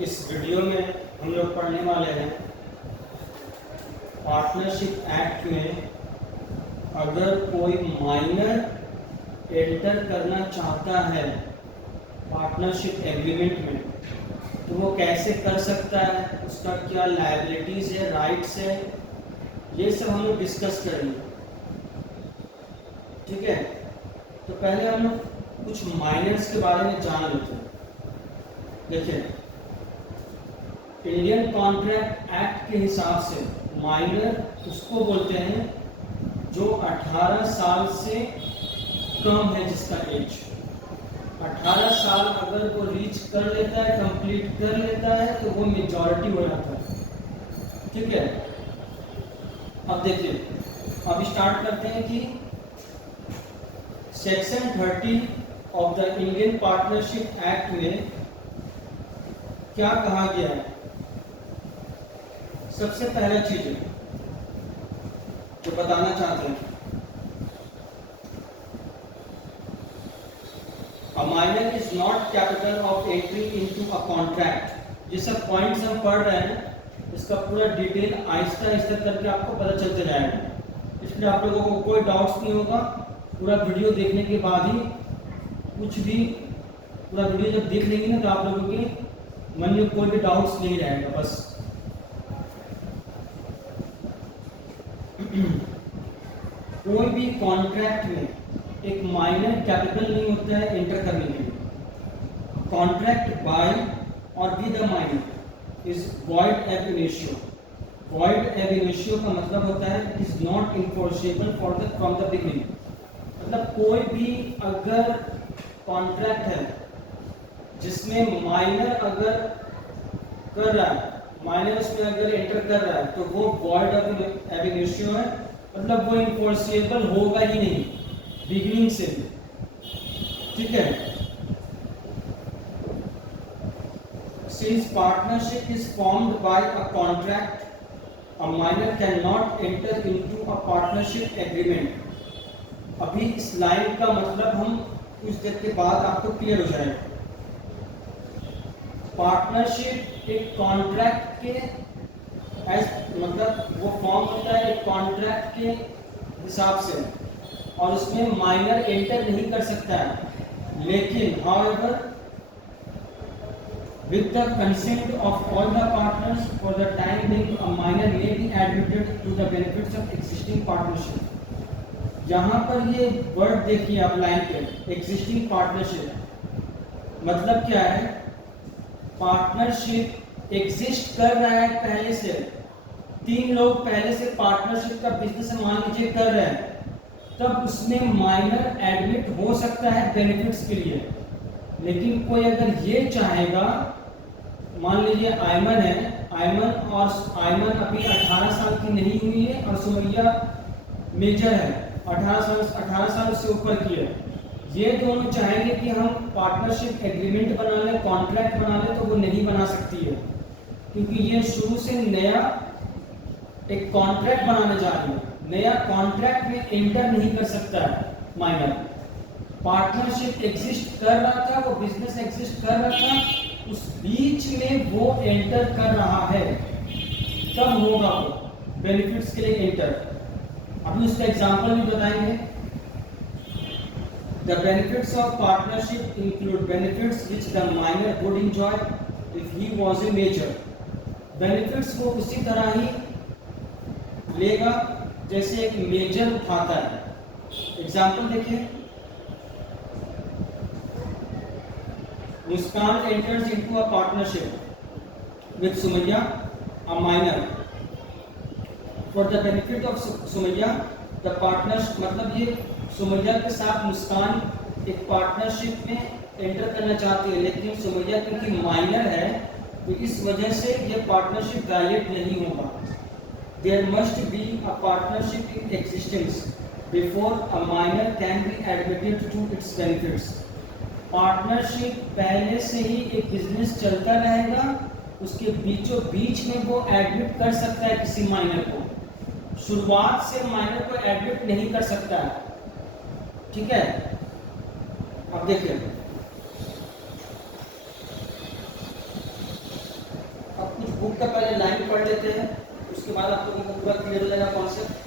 इस वीडियो में हम लोग पढ़ने वाले हैं पार्टनरशिप एक्ट में अगर कोई माइनर एंटर करना चाहता है पार्टनरशिप एग्रीमेंट में तो वो कैसे कर सकता है, उसका क्या लायबिलिटीज़ है, राइट्स है, ये सब हम लोग डिस्कस करेंगे। ठीक है, तो पहले हम लोग कुछ माइनर्स के बारे में जान लेते हैं। देखिए, इंडियन कॉन्ट्रैक्ट एक्ट के हिसाब से माइनर उसको बोलते हैं जो 18 साल से कम है, जिसका एज 18 साल अगर वो रीच कर लेता है, कंप्लीट कर लेता है, तो वो मेजॉरिटी हो जाता है। ठीक है, अब देखिए, अब स्टार्ट करते हैं कि section 30 of the Indian partnership act में क्या कहा गया है। सबसे पहला चीज जो बताना चाहते हैं, A minor is not capable of entering into a contract। ये सब पॉइंट्स हम पढ़ रहे हैं, इसका पूरा डिटेल आहिस्ता आहिस्ता करके आपको पता चलते जाएगा, इसलिए आप लोगों को कोई डाउट्स नहीं होगा। पूरा वीडियो देखने के बाद ही कुछ भी, पूरा वीडियो जब देख लेंगे ना तो आप लोगों के मन में कोई भी डाउट्स नहीं रहेगा। बस कोई भी कॉन्ट्रैक्ट में एक माइनर कैपेबल नहीं होता है एंटर करने के लिए। कॉन्ट्रैक्ट बाय और with a minor is void एब इनिशियो। वॉइड एब इनिशियो का मतलब होता है it is not enforceable for the from the beginning. मतलब कोई भी अगर कॉन्ट्रैक्ट है जिसमें माइनर अगर कर रहा है, माइनर उसमें अगर एंटर कर रहा है, तो वो वॉइड एब इनिशियो है, मतलब वो इन्फोर्सेबल होगा ही नहीं बिगिनिंग से। ठीक है, since partnership is formed by a contract, a minor can not enter into a partnership agreement. अभी इस लाइन का मतलब हम कुछ देर के बाद आपको क्लियर हो जाएगा। पार्टनरशिप एक कॉन्ट्रैक्ट के मतलब वो फॉर्म होता है एक कॉन्ट्रैक्ट के हिसाब से, और उसमें माइनर एंटर नहीं कर सकता है। लेकिन however with the consent of all the partners for the time being a minor may be admitted to the benefits of existing partnership. यहाँ पर ये वर्ड देखिए आप लाइन पे, एग्जिस्टिंग पार्टनरशिप मतलब क्या है। पार्टनरशिप एग्जिस्ट कर रहा है पहले से, 3 लोग पहले से पार्टनरशिप का बिजनेस मान लीजिए कर रहे हैं, तब उसमें माइनर एडमिट हो सकता है बेनिफिट्स के लिए। लेकिन कोई अगर ये चाहेगा, मान लीजिए आयमन है, आयमन अभी 18 साल की नहीं हुई है और सुमैया मेजर है, 18 साल से ऊपर की है, ये दोनों चाहेंगे कि हम पार्टनरशिप एग्रीमेंट बना लें, कॉन्ट्रैक्ट बना लें, तो वो नहीं बना सकती है, क्योंकि ये शुरू से नया एक कॉन्ट्रैक्ट बनाने जा रही है। नया कॉन्ट्रैक्ट में एंटर नहीं कर सकता है माइनर। पार्टनरशिप एग्जिस्ट कर रहा था, वो बिजनेस एग्जिस्ट कर रहा था, उस बीच में वो एंटर कर रहा है, तब होगा वो बेनिफिट्स के लिए एंटर। अभी उसका एग्जांपल भी बताएंगे। The benefits of partnership include benefits which the minor would enjoy if he was a major. Benefits वो उसी तरह ही लेगा जैसे एक मेजर उठाता है। एग्जाम्पल देखिए, Muskan enters into a partnership with Sumaiya a minor for the benefit of Sumaiya the partners. मतलब ये सुमैया के साथ मुस्कान एक पार्टनरशिप में एंटर करना चाहती है, लेकिन सुमैया क्योंकि माइनर है तो इस वजह से ये पार्टनरशिप वैलिड नहीं होगा। There must be a partnership in existence before a minor can be admitted to its benefits। Partnership पहले से ही एक बिजनेस चलता रहेगा, उसके बीचों बीच में वो एडमिट कर सकता है किसी माइनर को, शुरुआत से माइनर को एडमिट नहीं कर सकता है। ठीक है, अब देखिए इनका पहले लाइन पढ़ लेते हैं, उसके बाद आप लोगों को पूरा क्लियर हो जाएगा concept.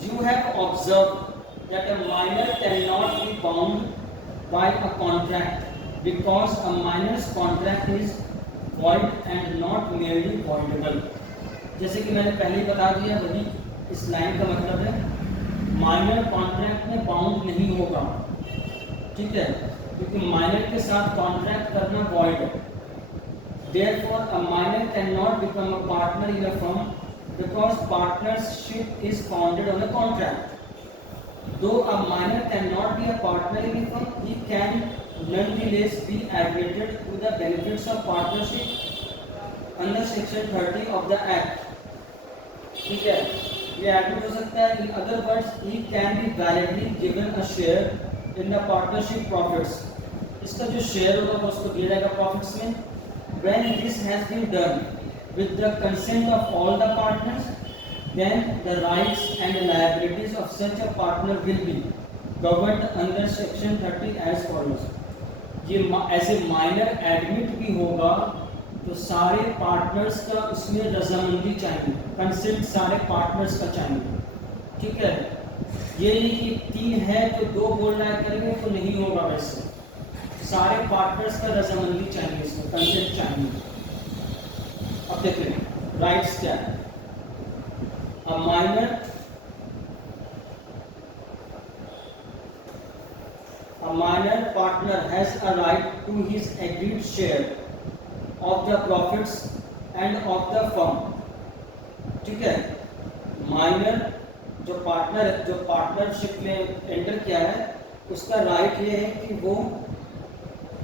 You have observed that a minor cannot be bound by a contract because a minor's contract is void and not merely voidable। जैसे कि मैंने पहले ही बता दिया, वही इस लाइन का मतलब है, माइनर कॉन्ट्रैक्ट में बाउंड नहीं होगा, ठीक है, क्योंकि माइनर के साथ कॉन्ट्रैक्ट करना वॉइड है। Therefore, a minor cannot become a partner in a firm because partnership is founded on a contract. Though a minor cannot be a partner in a firm, he can nonetheless be admitted to the benefits of partnership under section 30 of the act। ठीक है, ये admit हो सकता है। In other words, he can be validly given a share in the partnership profits। इसका जो share होगा वो उसको दिया जाएगा प्रॉफिट्स में। When this has been done with the consent of all the partners, then the rights and liabilities of such a partner will be governed under section 30 as follows। ये ऐसे माइनर एडमिट भी होगा तो सारे partners का उसमें रजामंदी चाहिए, कंसेंट सारे पार्टनर्स का चाहिए, ठीक है। ये नहीं कि 3 है तो 2 बोल रहा है करेंगे तो नहीं होगा, वैसे सारे पार्टनर्स का रजामंदी चाहिए, इसमें कंसेंट चाहिए। अब देखिए राइट्स क्या है। A minor partner has a right to his agreed share of the profits and of the firm। ठीक है, माइनर जो पार्टनरशिप में एंटर किया है उसका राइट ये है कि वो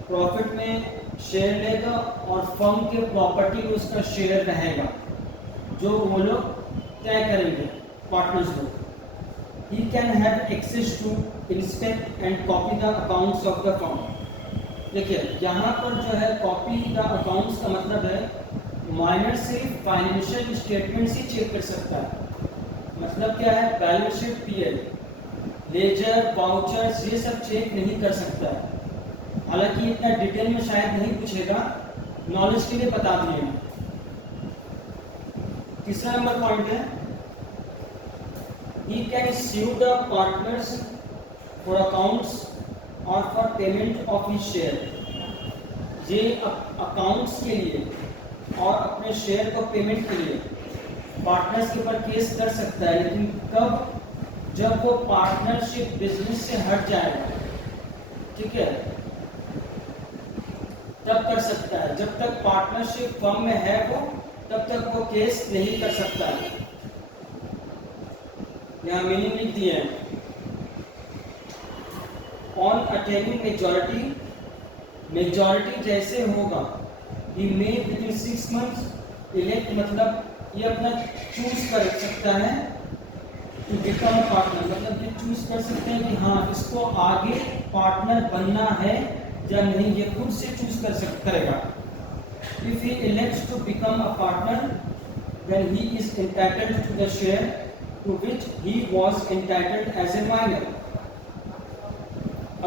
प्रॉफिट में शेयर लेगा और फर्म के प्रॉपर्टी में उसका शेयर रहेगा, जो वो लोग तय करेंगे पार्टनर्स लोग। He can have access to inspect and copy the accounts of the firm। देखिए यहाँ पर जो है कॉपी द अकाउंट्स का मतलब है माइनर सिर्फ फाइनेंशियल स्टेटमेंट ही चेक कर सकता है। मतलब क्या है, balance sheet, PL, ledger, vouchers, ये सब चेक नहीं कर सकता है। हालांकि इतना डिटेल में शायद नहीं पूछेगा, नॉलेज के लिए बता दिए। तीसरा नंबर पॉइंट है, he can sue the partners for accounts or for payment of his share। ये अकाउंट्स के लिए और अपने शेयर को पेमेंट के लिए पार्टनर्स के ऊपर केस कर सकता है, लेकिन कब, जब वो पार्टनरशिप बिजनेस से हट जाएगा, ठीक है, तब कर सकता है। जब तक पार्टनरशिप फर्म में है वो, तब तक वो केस नहीं कर सकता है। यहाँ मीनिंग लिख दिए हैं, ऑन अटेनिंग मेजॉरिटी जैसे होगा, ही मे विदिन 6 months इलेक्ट, मतलब ये अपना चूज कर सकता है टू बिकम पार्टनर, मतलब ये चूज कर सकते हैं कि हाँ इसको आगे पार्टनर बनना है या नहीं, ये खुद से चूज करेगा। If he elects to become a partner, then he is entitled to the share to which he was entitled as a minor।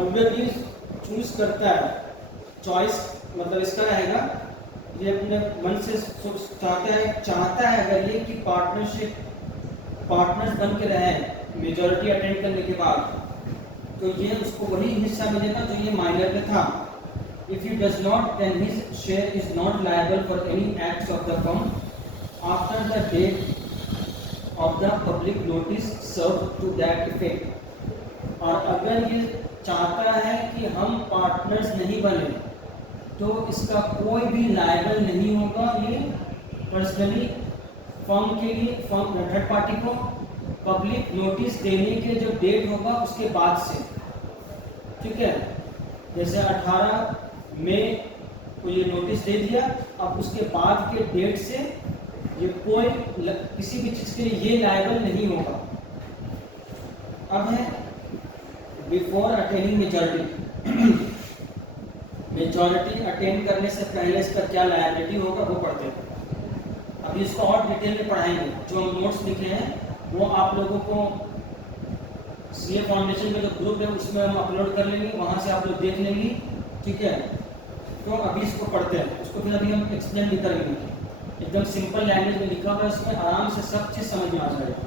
अगर ये चूज करता है, चॉइस मतलब इसका रहेगा, ये अपने मन से चाहता है अगर ये कि पार्टनर्स बन के रहे मेजॉरिटी अटेंड करने के बाद, तो ये उसको वही हिस्सा मिलेगा जो ये माइनर में था। If he does not, then his share is not liable for any acts of the firm after the date of the public notice served to that effect। और अगर ये चाहता है कि हम पार्टनर्स नहीं बने, तो इसका कोई भी लायबल नहीं होगा ये पर्सनली फर्म के लिए, फर्म थर्ड पार्टी को पब्लिक नोटिस देने के जो डेट होगा उसके बाद से, ठीक है। जैसे 18 मई को ये नोटिस दे दिया, अब उसके बाद के डेट से ये कोई किसी भी चीज के लिए ये लायबल नहीं होगा। अब है बिफोर अटेनिंग मेजॉरिटी अटेन करने से पहले इसका क्या लायबिलिटी होगा वो पढ़ते हैं। अभी इसको और डिटेल में पढ़ाएंगे। जो हम नोट्स लिखे हैं वो आप लोगों को सीए फाउंडेशन का जो ग्रुप है उसमें हम अपलोड कर लेंगे, वहाँ से आप लोग देख लेंगे, ठीक है। तो अभी इसको पढ़ते हैं, उसको फिर अभी हम एक्सप्लेन भी करेंगे। एकदम सिंपल लैंग्वेज में लिखा हुआ है, उसमें आराम से सब चीज़ समझ में आ जाएगा।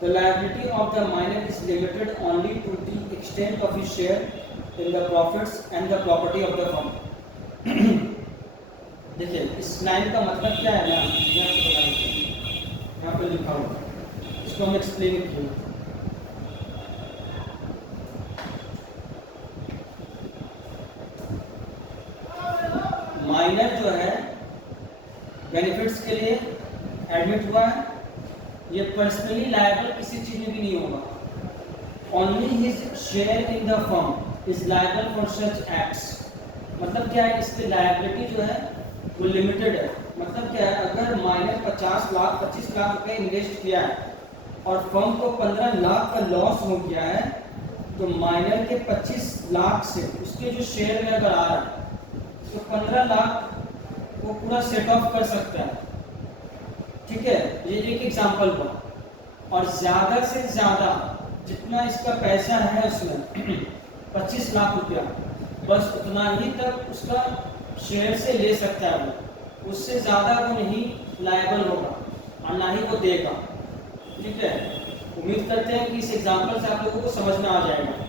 The liability of the minor is limited only to the extent of his share in the profits and the property of the firm. देखिए इस लाइन का मतलब क्या है, यहाँ पे लिखा हुआ, इसको हम एक्सप्लेन किए। माइनर जो है बेनिफिट्स के लिए एडमिट हुआ है, ये पर्सनली लायबल किसी चीज में भी नहीं होगा। Only his share in the firm is liable for such acts. मतलब क्या है, इसकी लायबिलिटी जो है वो लिमिटेड है। मतलब क्या है, अगर माइनर 50 लाख 25 लाख रुपए इन्वेस्ट किया है और फर्म को 15 लाख का लॉस हो गया है, तो माइनर के 25 लाख से उसके जो शेयर में अगर आ रहा है तो 15 लाख वो पूरा सेट ऑफ कर सकता है, ठीक है। ये एक एग्जांपल हुआ। और ज्यादा से ज्यादा जितना इसका पैसा है उसमें 25 लाख रुपया, बस उतना ही तक उसका शेयर से ले सकता है वो, उससे ज़्यादा वो नहीं लायबल होगा और ना ही वो देगा, ठीक है। उम्मीद करते हैं कि इस एग्जांपल से आप लोगों को समझ में आ जाएगा।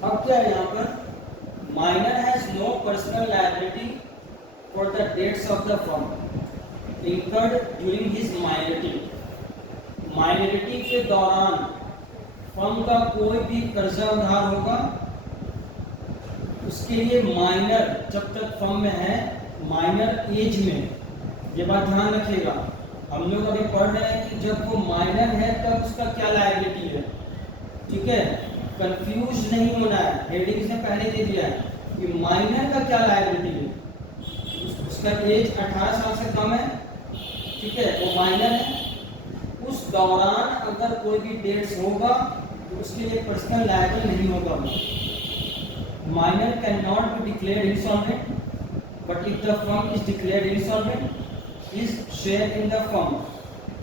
अब क्या है यहाँ पर, minor has no personal liability for the debts of the firm incurred during his minority. Minority के दौरान फर्म का कोई भी कर्जा उधार होगा, उसके लिए माइनर जब तक फर्म में है, माइनर एज में, ये बात ध्यान रखिएगा। हम लोग अभी पढ़ रहे हैं कि जब वो माइनर है तब उसका क्या लायबिलिटी है, ठीक है। कंफ्यूज नहीं होना है, हेडिंग से पहले दे दिया है कि माइनर का क्या लायबिलिटी है। उसका एज 18 साल से कम है, ठीक है, वो माइनर है। उस दौरान अगर कोई भी डेट्स होगा तो उसके लिए पर्सनल लायबल नहीं होगा। Minor can not be declared insolvent, but if the firm is declared insolvent, his share in the firm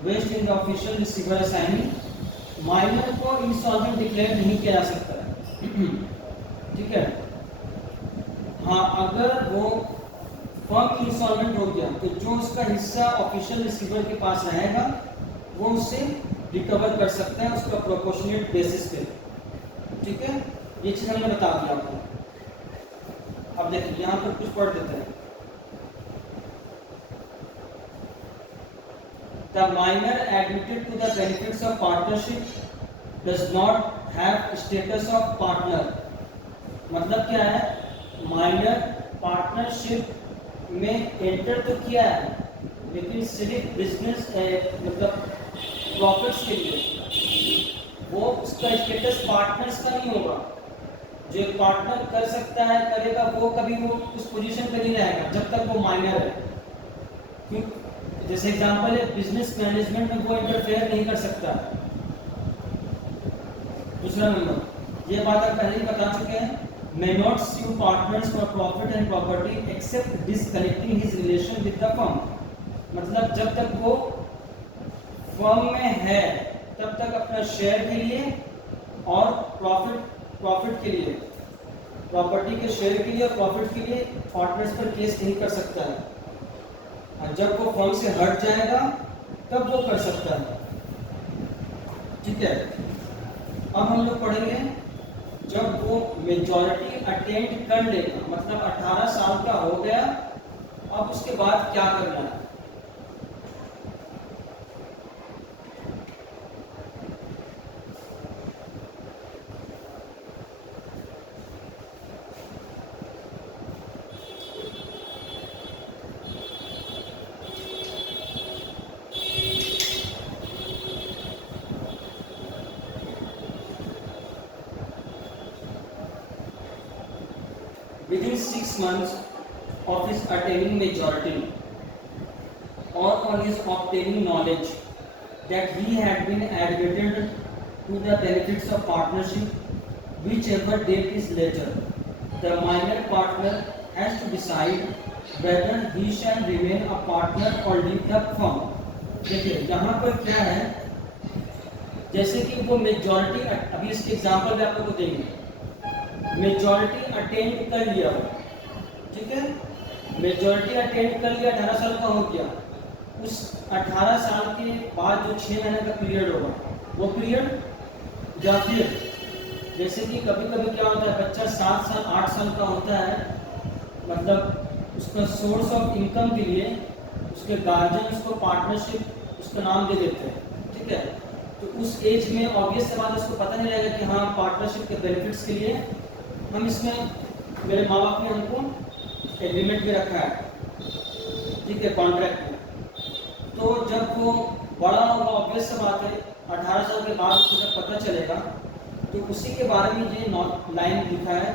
vest in the official receiver assigning. Minor को इंसॉल्वेंट डिक्लेयर नहीं किया जा सकता है, ठीक है। हाँ, अगर वो फर्म इंसॉल्वेंट हो गया तो जो उसका हिस्सा ऑफिशियल रिसीवर के पास रहेगा वो उससे रिकवर कर सकता है उसका प्रोपोर्शनेट बेसिस पे, ठीक है। ये चीज़ हमने बता दिया आपको। अब देखिए यहाँ पर कुछ पढ़ देते हैं। The minor admitted to the benefits of partnership does not have status of partner। मतलब क्या है, माइनर पार्टनरशिप में एंटर तो किया है लेकिन सिर्फ बिजनेस मतलब प्रॉफिट्स के लिए, वो उसका स्टेटस पार्टनर्स का नहीं होगा। जो एक पार्टनर कर सकता है करेगा, वो कभी वो उस पोजीशन पे नहीं रहेगा जब तक वो माइनर है। क्यों, जैसे एग्जांपल है, बिजनेस मैनेजमेंट में वो इंटरफेयर नहीं कर सकता। दूसरा नंबर, ये बात आप पहले ही बता चुके हैं, may not sue partners for profit and property except disconnecting his relation with the firm। मतलब जब तक वो फर्म में है तब तक अपना शेयर के लिए और प्रॉफिट के लिए, प्रॉपर्टी के शेयर के लिए और प्रॉफिट के लिए पार्टनर्स पर केस नहीं कर सकता है। और जब वो फर्म से हट जाएगा तब वो कर सकता है, ठीक है। अब हम लोग पढ़ेंगे जब वो मेजॉरिटी अटेंड कर लेगा, मतलब 18 साल का हो गया, अब उसके बाद क्या करना है। within 6 months of his attaining majority or on his obtaining knowledge that he had been admitted to the benefits of partnership, whichever date is later, the minor partner has to decide whether he shall remain a partner or leave the firm. देखिए यहाँ पर क्या है, जैसे कि वो majority, अभी इसके एग्जांपल में आप लोगों को देंगे, मेजॉरिटी अटेंड कर लिया, ठीक है, मेजॉरिटी अटेंड कर लिया, 18 साल का हो गया, उस 18 साल के बाद जो 6 महीने का पीरियड होगा वो पीरियड, या फिर जैसे कि कभी कभी क्या होता है, बच्चा 7 साल 8 साल का होता है, मतलब उसका सोर्स ऑफ इनकम के लिए उसके गार्जियन उसको पार्टनरशिप उसका नाम दे देते हैं, ठीक है, तो उस एज में ऑब्वियस से बात उसको पता नहीं रहेगा कि हाँ पार्टनरशिप के बेनिफिट्स के लिए हम इसमें, मेरे माँ बाप ने हमको एग्रीमेंट में रखा है, ठीक है, कॉन्ट्रैक्ट में, तो जब वो बड़ा होगा ऑब्वियस से बात है 18 साल के बाद उसको जब पता चलेगा, तो उसी के बारे में ये लाइन लिखा है,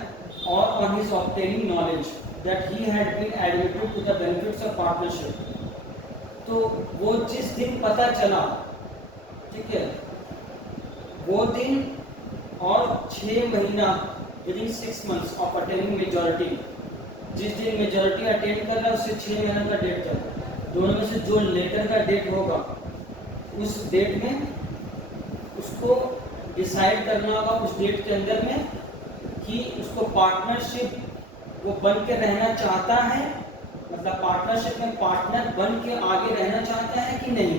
और on his obtaining knowledge that he had been admitted to the benefits of partnership, तो वो जिस दिन पता चला, ठीक है, वो दिन और 6 महीना within 6 months of attaining majority, जिस दिन मेजॉरिटी अटेंड कर रहा है उससे 6 महीने का डेट तक, दोनों में से जो लेटर का डेट होगा उस डेट में उसको डिसाइड करना होगा, उस डेट के अंदर में, कि उसको पार्टनरशिप वो बन के रहना चाहता है, मतलब पार्टनरशिप में पार्टनर बन के आगे रहना चाहता है कि नहीं,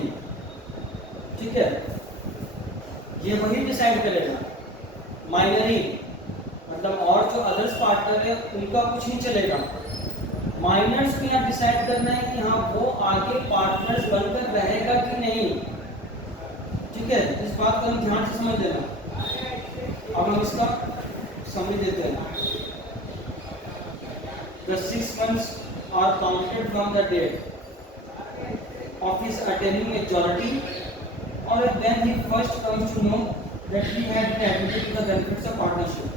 ठीक है, ये वही डिसाइड करेगा, माइनर ही, मतलब और जो अदर्स पार्टनर है उनका कुछ नहीं चलेगा, माइनर्स को यहाँ डिसाइड करना है कि हाँ वो आगे पार्टनर्स बनकर रहेगा कि नहीं, ठीक है, इस बात को हम ध्यान से समझ लेना। अब हम इसका समझ देते हैं। The 6 months are counted from the date of his attaining majority or when he first comes to know that he had been admitted to the benefits of partnership.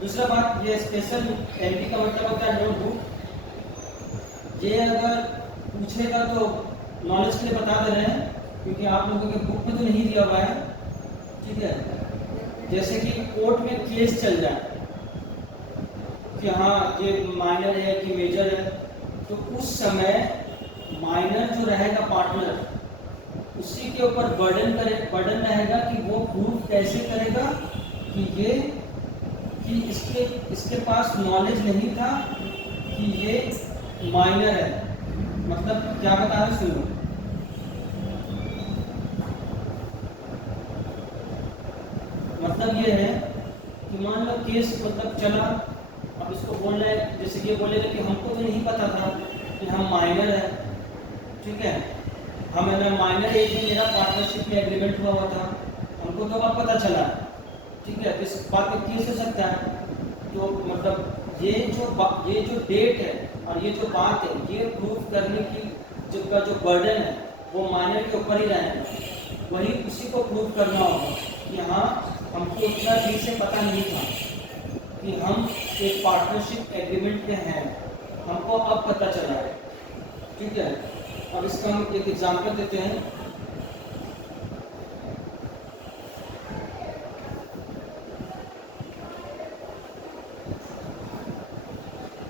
दूसरा बात, ये स्पेशल एंट्री का मतलब होता है नोटबुक, ये अगर पूछेगा तो नॉलेज के लिए बता दे रहे हैं, क्योंकि आप लोगों के बुक में तो नहीं दिया हुआ है, ठीक है, जैसे कि कोर्ट में केस चल जाए कि हाँ ये माइनर है कि मेजर है, तो उस समय माइनर जो रहेगा पार्टनर, उसी के ऊपर बर्डन रहेगा कि वो प्रूव कैसे करेगा कि इसके पास नॉलेज नहीं था कि ये माइनर है, मतलब क्या बता रहे सुनो, मतलब ये है कि मान लो केस मतलब चला, अब इसको बोल रहे हैं, जैसे कि ये बोलेगा कि हमको तो नहीं पता था कि हम माइनर है, ठीक है, हमें माइनर एज में मेरा पार्टनरशिप में एग्रीमेंट हुआ था, हमको तो अब पता चला, ठीक है, तो इस बात पे केस हो सकता है, तो मतलब ये जो डेट है और ये जो बात है, ये प्रूव करने की जो बर्डन है वो माइनर के ऊपर ही रहेगा, वही उसी को प्रूव करना होगा कि हाँ हमको इतना ठीक से पता नहीं था कि हम एक पार्टनरशिप एग्रीमेंट में हैं, हमको अब पता चला है, ठीक है। अब इसका हम एक एग्जांपल देते हैं।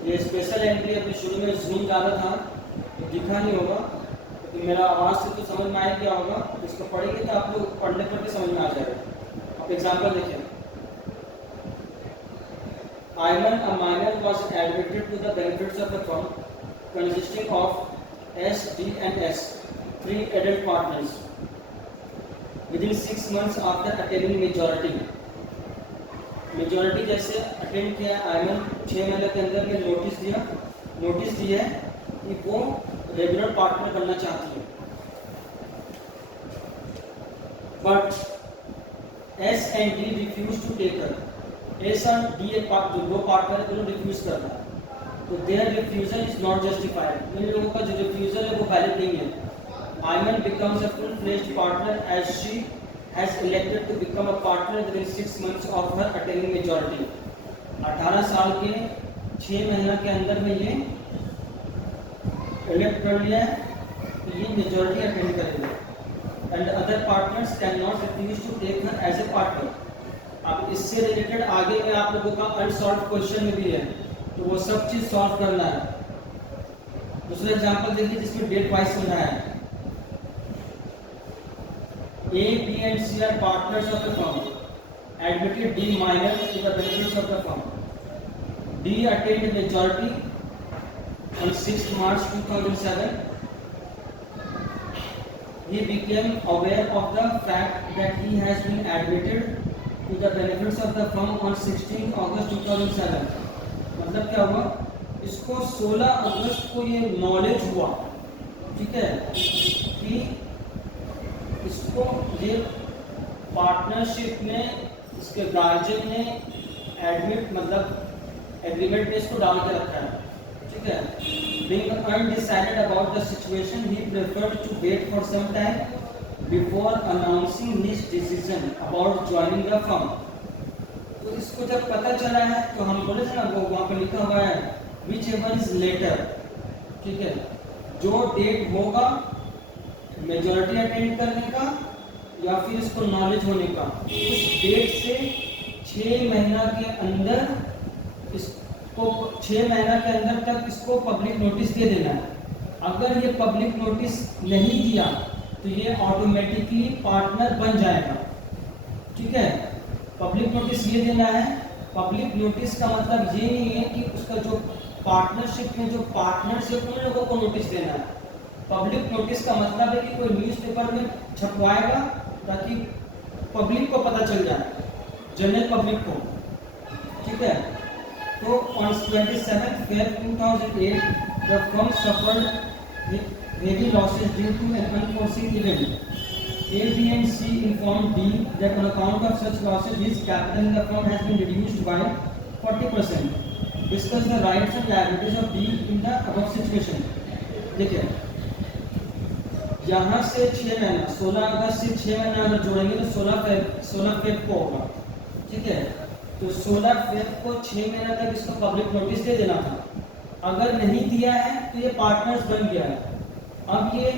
ये स्पेशल एंट्री अभी शुरू में जूम डाला था तो दिखा नहीं होगा, तो मेरा आवाज़ से तो समझ में आया क्या होगा, इसको पढ़ेंगे तो आप लोग पढ़ने पढ़ते समझ में आ जाएगा। अब एग्जांपल देखिए, Ayman, a minor, was admitted to the benefits of a firm consisting of S, D and S, 3 adult partners, within 6 months after attaining majority. Majority जैसे अटेंड किया आयमन 6 महीने के अंदर में नोटिस दिया कि वो रेगुलर पार्टनर बनना चाहती है, but S and D refuse to take her, S और डी जो दो पार्टनर है दोनों रिफ्यूज कर रहा है, तो there refusal is not justified, इन लोगों का जो रिफ्यूजल है वो वैलिड नहीं है। Ayman becomes a full fledged partner as she has elected to become a partner within 6 months of her attaining majority. 18 साल के 6 महीना के अंदर में ये इलेक्ट कर लिया है तो ये मेजॉरिटी अटेंड करेगा, and other partners can not refuse to take her as a partner. अब इससे रिलेटेड आगे में आप लोगों का अनसॉल्व क्वेश्चन में भी है, तो वो सब चीज सॉल्व करना है। दूसरा एग्जांपल देखिए जिसमें डेट वाइज होना है। A, B and C are partners of the firm. Admitted D minor to the benefits of the firm. D attained majority on 6th March 2007. He became aware of the fact that he has been admitted to the benefits of the firm on 16th August 2007. मतलब क्या हुआ, इसको 16 अगस्त को ये knowledge हुआ, ठीक है, कि इसको ये पार्टनरशिप में इसके गार्जियन ने एडमिट मतलब एग्रीमेंट में इसको डाल के रखा है, ठीक है। Being undecided about the situation, he preferred to wait for some time before announcing his decision about joining the firm. तो इसको जब पता चला है तो हम बोले थे ना, वो वहाँ पे लिखा हुआ है whichever is later, ठीक है, जो डेट होगा मेजॉरिटी अटेंड करने का या फिर इसको नॉलेज होने का, उस डेट से 6 महीना के अंदर इसको 6 महीना के अंदर तक इसको पब्लिक नोटिस दे देना है। अगर ये पब्लिक नोटिस नहीं दिया तो ये ऑटोमेटिकली पार्टनर बन जाएगा, ठीक है। पब्लिक नोटिस ये देना है। पब्लिक नोटिस का मतलब ये नहीं है कि उसका जो पार्टनरशिप में जो पार्टनर्स है उन लोगों को नोटिस देना है। पब्लिक नोटिस का मतलब है कि कोई न्यूज़पेपर में छपवाएगा ताकि पब्लिक को पता चल जाए, जनरल पब्लिक को, ठीक है। तो on 27 Feb 2008 the firm suffered heavy losses due to an unforeseen event. A, B and C informed D that on account of such losses his capital in the firm has been reduced by 40%. Discuss the rights and liabilities of D in the above situation. देखिए यहाँ से 6 महीना 16 अगस्त से 6 महीना अगर जोड़ेंगे तो 16 Feb को होगा, ठीक है। तो 16 फेब को 6 महीना तक इसको पब्लिक नोटिस दे देना था। अगर नहीं दिया है तो ये पार्टनर्स बन गया है। अब ये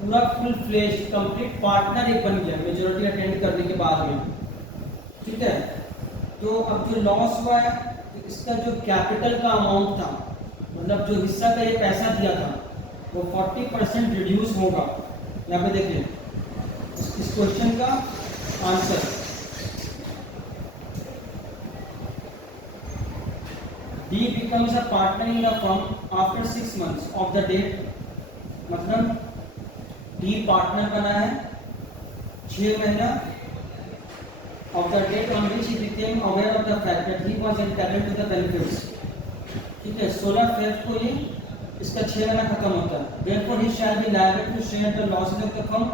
पूरा फुल फ्लेज्ड कंप्लीट पार्टनर एक बन गया मेजॉरिटी अटेंड करने के बाद में, ठीक है। तो अब जो लॉस हुआ है तो इसका जो कैपिटल का अमाउंट था, मतलब जो हिस्सा का ये पैसा दिया था वो 40% रिड्यूस होगा। यहाँ पे देखिए इस क्वेश्चन का answer D becomes a partner in the firm after 6 months of the date, मतलब D पार्टनर बना है 6 महीना of the date on which he became aware of the fact that he was entitled to the benefits, ठीक है। 16 Feb को ये इसका 6 महीना खत्म होता है। Therefore he shall be liable to share the losses of the firm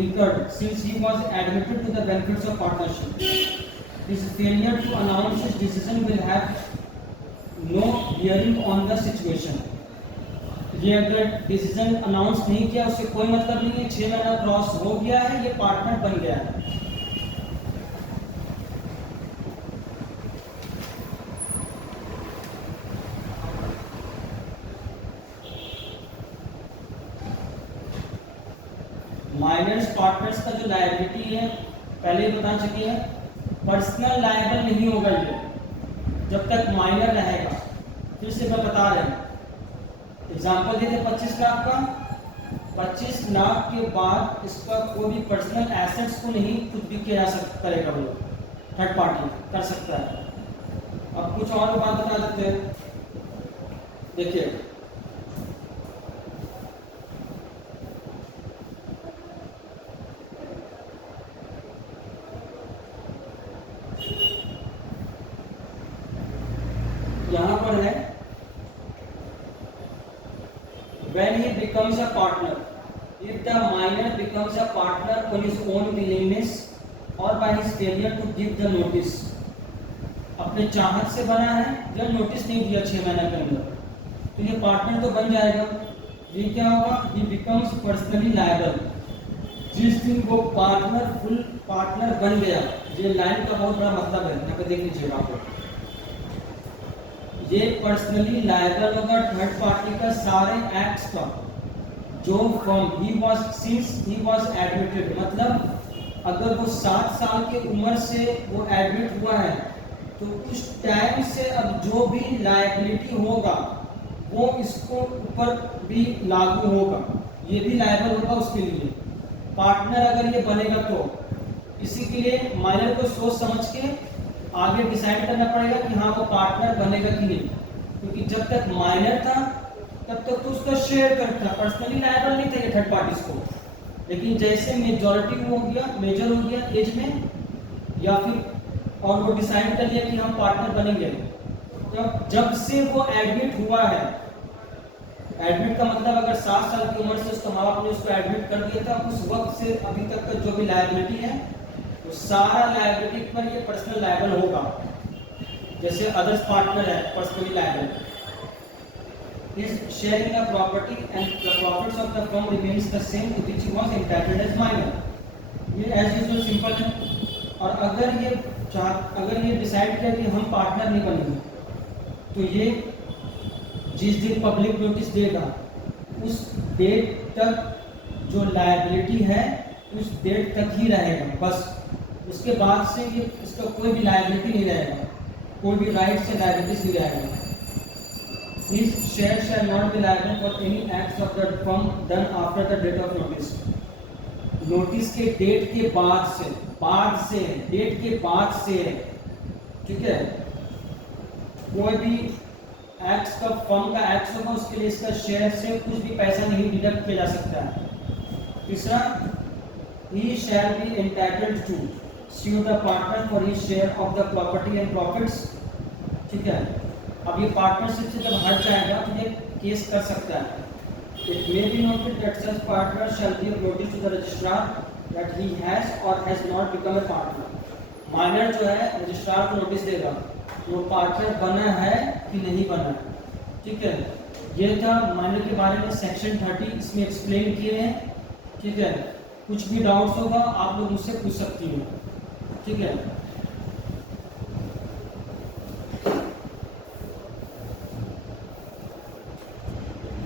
incurred since he was admitted to the benefits of partnership. His failure to announce his decision will have no bearing on the situation. ये अगर decision announce नहीं किया उससे कोई मतलब नहीं है, 6 महीना क्रॉस हो गया है, ये पार्टनर बन गया है। माइनर्स पार्टनर्स का जो लायबिलिटी है पहले ही बता चुकी है, पर्सनल लायबल नहीं होगा ये जब तक माइनर रहेगा। फिर से मैं बता रहा हूँ, एग्जाम्पल देते 25 लाख का, 25 लाख के बाद इसका कोई भी पर्सनल एसेट्स को नहीं खुद भी किया जा सकता करेगा, वो थर्ड पार्टी कर सकता है। अब कुछ और बात बता देते हैं। देखिए यहाँ पर है when he becomes a partner, if the minor becomes a partner on his own willingness or by his failure to give the notice, अपने चाहत से बना है या नोटिस नहीं दिया 6 महीने के अंदर, तो ये पार्टनर तो बन जाएगा। ये क्या होगा, he becomes personally liable। जिस दिन वो पार्टनर फुल पार्टनर बन गया, ये लाइन का बहुत बड़ा मतलब है, यहाँ पे देख लीजिएगा आप। ये पर्सनली लायबल होगा थर्ड पार्टी का सारे एक्ट्स का जो फ्रॉम ही वाज एडमिटेड, मतलब अगर वो 7 साल की उम्र से वो एडमिट हुआ है तो उस टाइम से अब जो भी लायबिलिटी होगा वो इसको ऊपर भी लागू होगा, ये भी लायबल होगा उसके लिए। पार्टनर अगर ये बनेगा तो इसी के लिए माइनर को सोच समझ के आगे डिसाइड करना पड़ेगा कि हाँ वो पार्टनर बनेगा कि नहीं, क्योंकि जब तक माइनर था तब तक तो उसका शेयर करता, पर्सनली लायबल नहीं था ये थर्ड पार्टीज को। लेकिन जैसे मेजॉरिटी हो गया, मेजर हो गया एज में या फिर और वो डिसाइड कर लिया कि हम पार्टनर बनेंगे, तो जब से वो एडमिट हुआ है, एडमिट का मतलब अगर 7 साल की उम्र से उसका माँ बाप ने उसको एडमिट कर दिया था, उस वक्त से अभी तक का जो भी लायबिलिटी है वो सारा लायबिलिटी पर ये पर्सनल लायबल होगा। जैसे अदर्स पार्टनर है personally liable. His share in the property and the profits of the firm remains the same to which he was entitled as minor. ये as usual सिंपल है। और अगर ये डिसाइड किया कि हम पार्टनर नहीं बनेंगे तो ये जिस दिन पब्लिक नोटिस देगा उस डेट तक जो लायबिलिटी है उस डेट तक ही रहेगा बस। उसके बाद से ये इसका कोई भी लायबिलिटी नहीं रहेगा, कोई भी राइट से लायबिलिटीज नहीं रहेगा। His share shall not be liable for any acts of the firm done after the date of notice. Notice के डेट के बाद से डेट के बाद से, ठीक है, कोई भी एक्ट्स का फर्म का एक्ट्स होगा उसके लिए इसका शेयर से कुछ भी पैसा नहीं डिडक्ट किया जा सकता है। तीसरा, he shall be entitled to sue the partner for his share of the property and profits, ठीक है। अब ये पार्टनरशिप से जब हट जाएगा तो ये केस कर सकता है। It may be noted that such partner shall give notice to the registrar that he has or has not become a partner. Minor जो है रजिस्ट्रार को नोटिस देगा वो पार्टनर बना है कि नहीं बना, ठीक है। ये था माइनर के बारे में सेक्शन 30, इसमें एक्सप्लेन किए हैं, ठीक है। कुछ भी डाउट्स होगा आप लोग मुझसे पूछ सकती हैं, ठीक है।